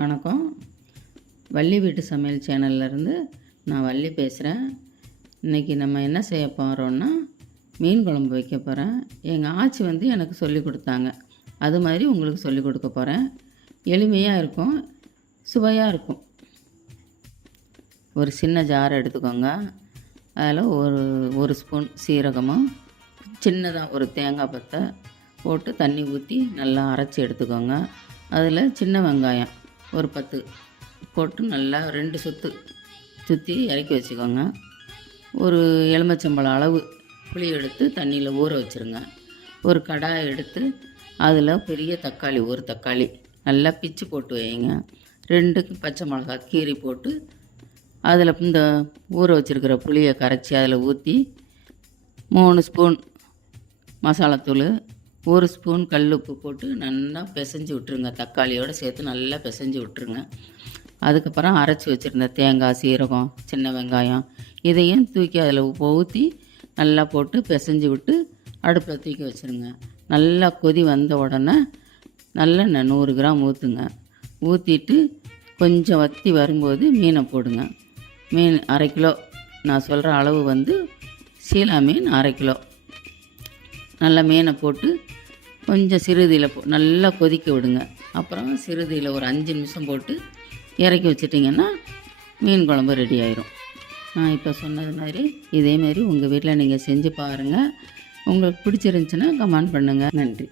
வணக்கம். வள்ளி வீட்டு சமையல் சேனல்லேருந்து நான் வள்ளி பேசுகிறேன். இன்றைக்கி நம்ம என்ன செய்ய போகிறோன்னா மீன் குழம்பு வைக்க போகிறேன். எங்கள் ஆச்சி எனக்கு சொல்லி கொடுத்தாங்க. அது மாதிரி உங்களுக்கு சொல்லி கொடுக்க போகிறேன். எளிமையாக இருக்கும், சுவையாக இருக்கும். ஒரு சின்ன ஜார் எடுத்துக்கோங்க. அதில் ஒரு ஸ்பூன் சீரகமும் சின்னதாக ஒரு தேங்காய் பத்தை போட்டு தண்ணி ஊற்றி நல்லா அரைச்சி எடுத்துக்கோங்க. அதில் சின்ன வெங்காயம் ஒரு 10 போட்டு நல்லா 2 சுற்றி இறக்கி வச்சுக்கோங்க. ஒரு எலுமிச்சம்பழம் அளவு புளி எடுத்து தண்ணியில் ஊற வச்சுருங்க. ஒரு கடாயை எடுத்து அதில் பெரிய தக்காளி, ஒரு தக்காளி நல்லா பிச்சு போட்டு வைங்க. 2 பச்சை மிளகாய் கீரி போட்டு அதில் இந்த ஊற வச்சுருக்கிற புளியை கரைச்சி அதில் ஊற்றி 3 ஸ்பூன் மசாலாத்தூள், 1 ஸ்பூன் கல்லுப்பு போட்டு நல்லா பிசைஞ்சு விட்டுருங்க. தக்காளியோடு சேர்த்து நல்லா பிசைஞ்சு விட்டுருங்க. அதுக்கப்புறம் அரைச்சி வச்சுருந்த தேங்காய், சீரகம், சின்ன வெங்காயம் இதையும் தூக்கி அதில் ஊற்றி நல்லா போட்டு பிசைஞ்சு விட்டு அடுப்பில் தூக்கி வச்சுருங்க. நல்லா கொதி வந்த உடனே நல்லெண்ணெய் 100 கிராம் ஊற்றுங்க. ஊற்றிட்டு கொஞ்சம் வற்றி வரும்போது மீனை போடுங்க. மீன் 1/2 கிலோ, நான் சொல்கிற அளவு சீலா மீன் 1/2 கிலோ. நல்லா மீனை போட்டு கொஞ்சம் சிறுதியில் நல்லா கொதிக்க விடுங்க. அப்புறம் சிறுதியில் ஒரு 5 நிமிஷம் போட்டு இறக்கி வச்சிட்டிங்கன்னா மீன் குழம்பு ரெடி ஆயிரும். நான் இப்போ சொன்னது மாதிரி இதேமாரி உங்கள் வீட்டில் நீங்கள் செஞ்சு பாருங்கள். உங்களுக்கு பிடிச்சிருந்துச்சின்னா கமெண்ட் பண்ணுங்கள். நன்றி.